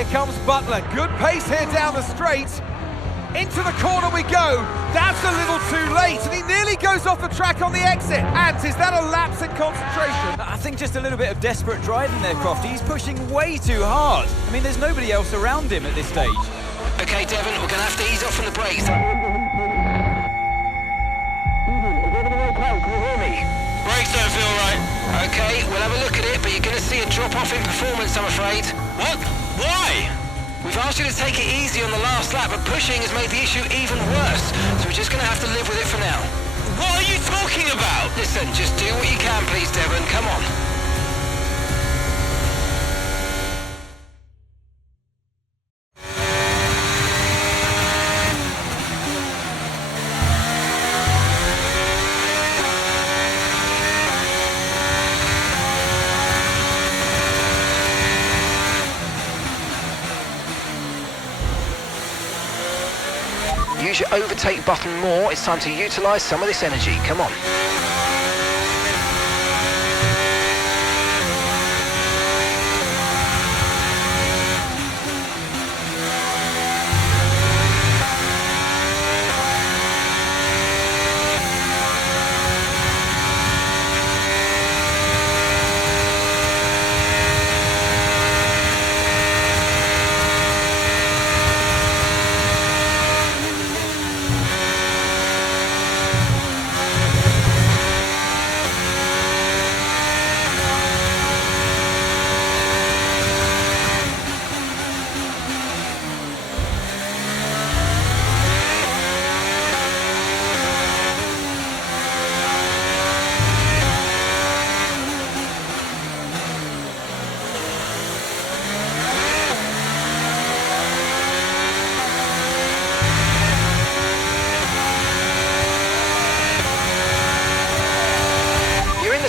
Here comes Butler, good pace here down the straight. Into the corner we go. That's a little too late, and he nearly goes off the track on the exit. And is that a lapse in concentration? I think just a little bit of desperate driving there, Crofty. He's pushing way too hard. I mean, there's nobody else around him at this stage. Okay, Devon, we're going to have to ease off from the brakes. Brakes don't feel right. Okay, we'll have a look at it, but you're going to see a drop-off in performance, I'm afraid. What? Why? We've asked you to take it easy on the last lap, but pushing has made the issue even worse, so we're just going to have to live with it for now. What are you talking about? Listen, just do what you can, please, Devon. Come on. Use your overtake button more. It's time to utilise some of this energy. Come on.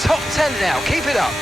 Top 10 now, keep it up.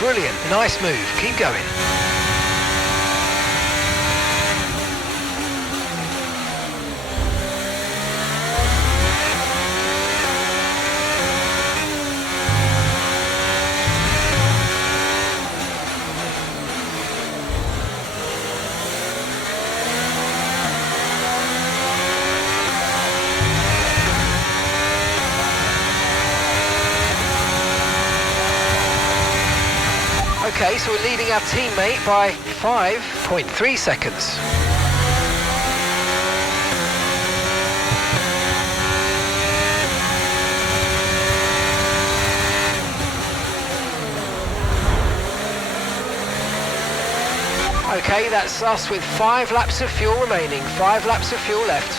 Brilliant, nice move, keep going. Okay, so we're leading our teammate by 5.3 seconds. Okay, that's us with 5 laps of fuel remaining, 5 laps of fuel left.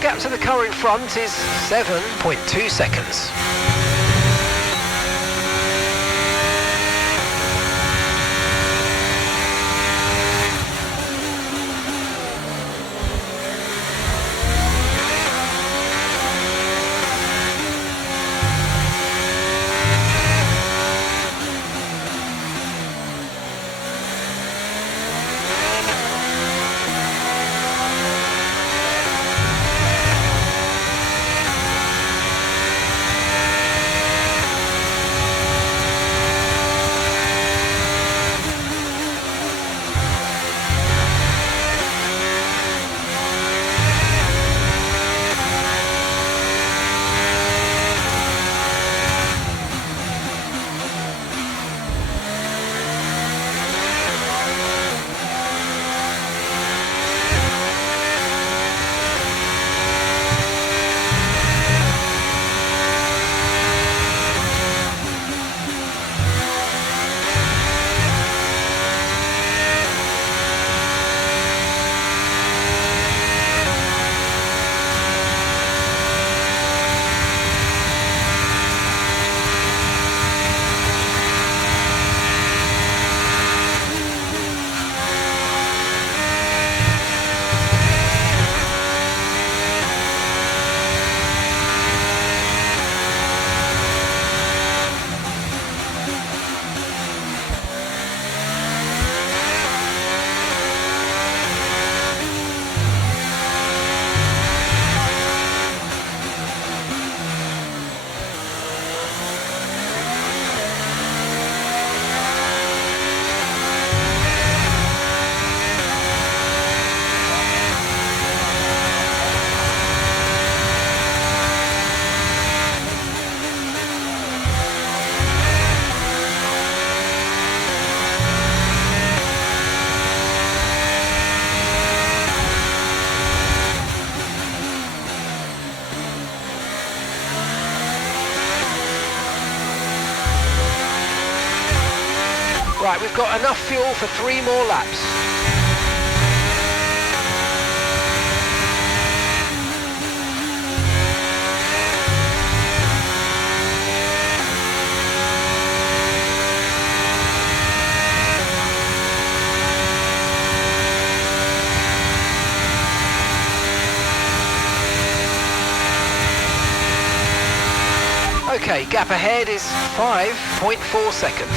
Gap to the car in front is 7.2 seconds. Right, we've got enough fuel for 3 more laps. Okay, gap ahead is 5.4 seconds.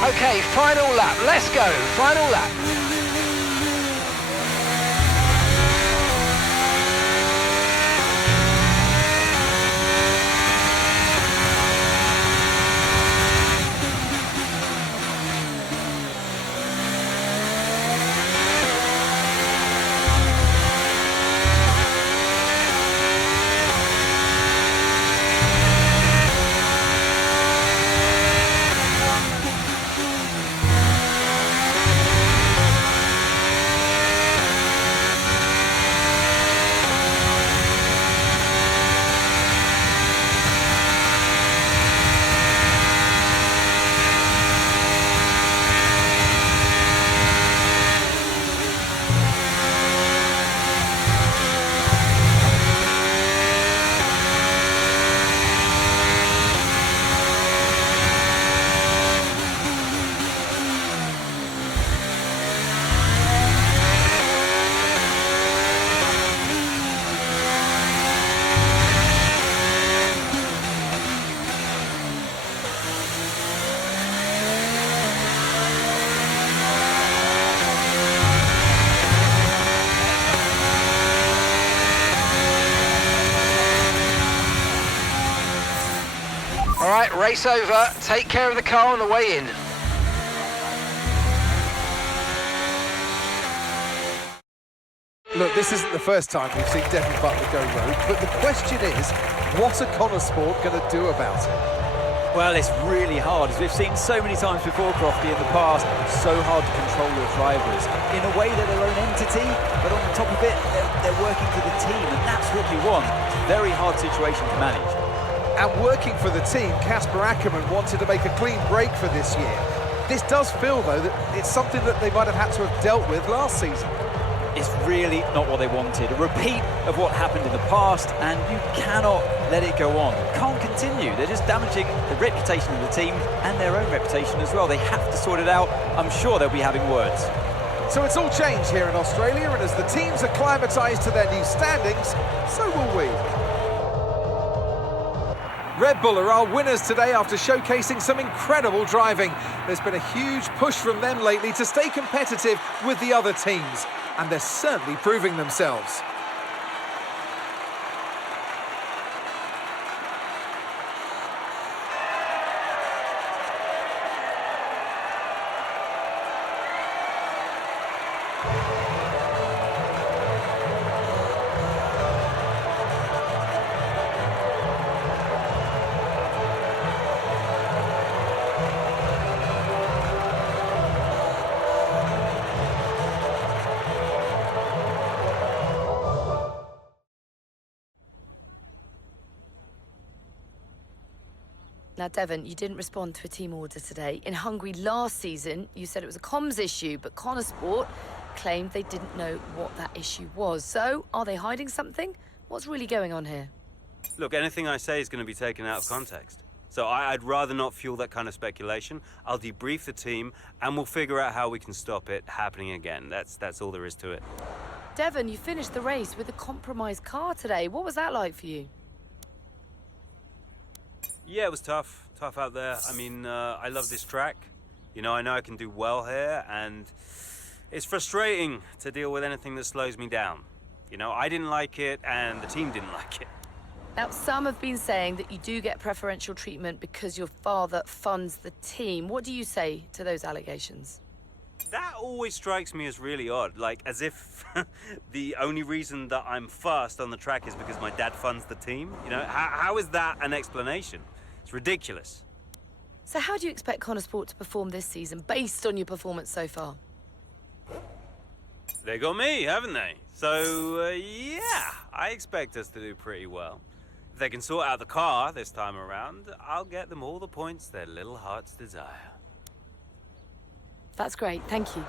Okay, final lap, let's go, final lap. All right, race over. Take care of the car on the way in. Look, this isn't the first time we've seen Devon Butler go rogue, but the question is, what are Codemasters going to do about it? Well, it's really hard, as we've seen so many times before, Crofty, in the past. So hard to control your drivers. In a way, they're their own entity, but on top of it, they're working for the team, and that's what we want. It's a very hard situation to manage. And working for the team, Casper Ackermann wanted to make a clean break for this year. This does feel, though, that it's something that they might have had to have dealt with last season. It's really not what they wanted. A repeat of what happened in the past, and you cannot let it go on. Can't continue. They're just damaging the reputation of the team and their own reputation as well. They have to sort it out. I'm sure they'll be having words. So it's all changed here in Australia, and as the teams acclimatised to their new standings, so will we. Red Bull are our winners today after showcasing some incredible driving. There's been a huge push from them lately to stay competitive with the other teams, and they're certainly proving themselves. Now, Devon, you didn't respond to a team order today. In Hungary last season, you said it was a comms issue, but Codemasters claimed they didn't know what that issue was. So, are they hiding something? What's really going on here? Look, anything I say is going to be taken out of context. So I'd rather not fuel that kind of speculation. I'll debrief the team, and we'll figure out how we can stop it happening again. That's all there is to it. Devon, you finished the race with a compromised car today. What was that like for you? Yeah, it was tough out there. I mean, I love this track. You know, I know I can do well here, and it's frustrating to deal with anything that slows me down. You know, I didn't like it, and the team didn't like it. Now, some have been saying that you do get preferential treatment because your father funds the team. What do you say to those allegations? That always strikes me as really odd, like as if the only reason that I'm fast on the track is because my dad funds the team. You know, how is that an explanation? It's ridiculous. So how do you expect Connor Sport to perform this season based on your performance so far? They got me, haven't they? So, yeah, I expect us to do pretty well. If they can sort out the car this time around, I'll get them all the points their little hearts desire. That's great, thank you.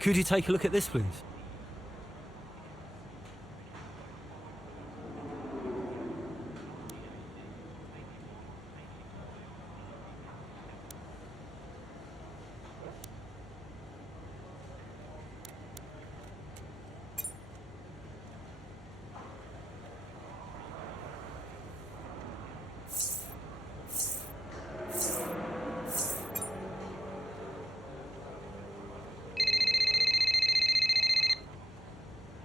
Could you take a look at this, please?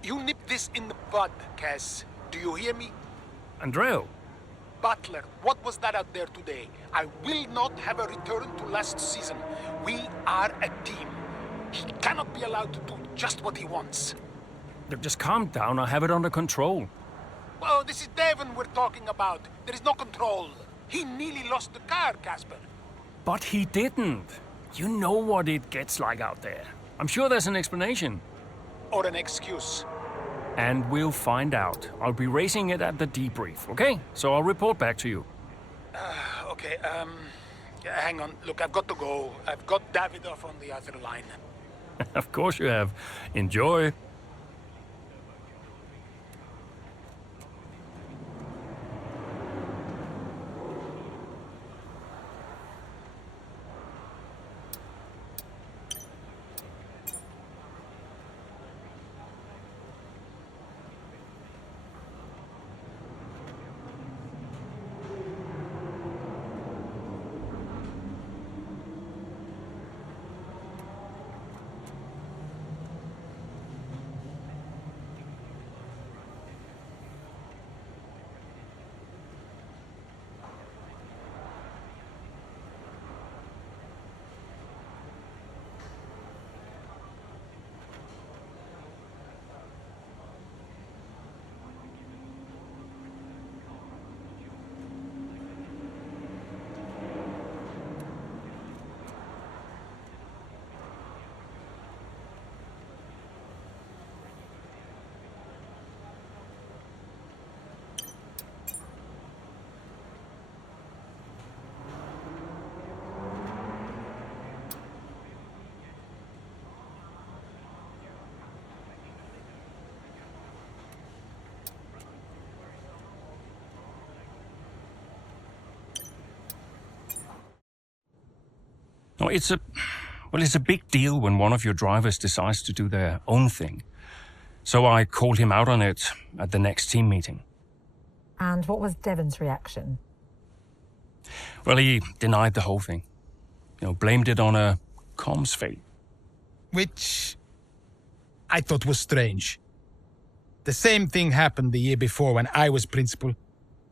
You nip this in the bud, Cass. Do you hear me? Andreo, Butler, what was that out there today? I will not have a return to last season. We are a team. He cannot be allowed to do just what he wants. just calm down. I have it under control. Oh, this is Devon we're talking about. There is no control. He nearly lost the car, Casper. But he didn't. You know what it gets like out there. I'm sure there's an explanation. Or an excuse. And we'll find out. I'll be racing it at the debrief, okay? So I'll report back to you. Okay, yeah, hang on. Look, I've got to go. I've got Davidoff on the other line. Of course you have. Enjoy. No, it's a big deal when one of your drivers decides to do their own thing. So I called him out on it at the next team meeting. And what was Devon's reaction? Well, he denied the whole thing. Blamed it on a comms fail. Which I thought was strange. The same thing happened the year before when I was principal,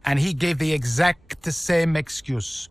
and he gave the exact same excuse.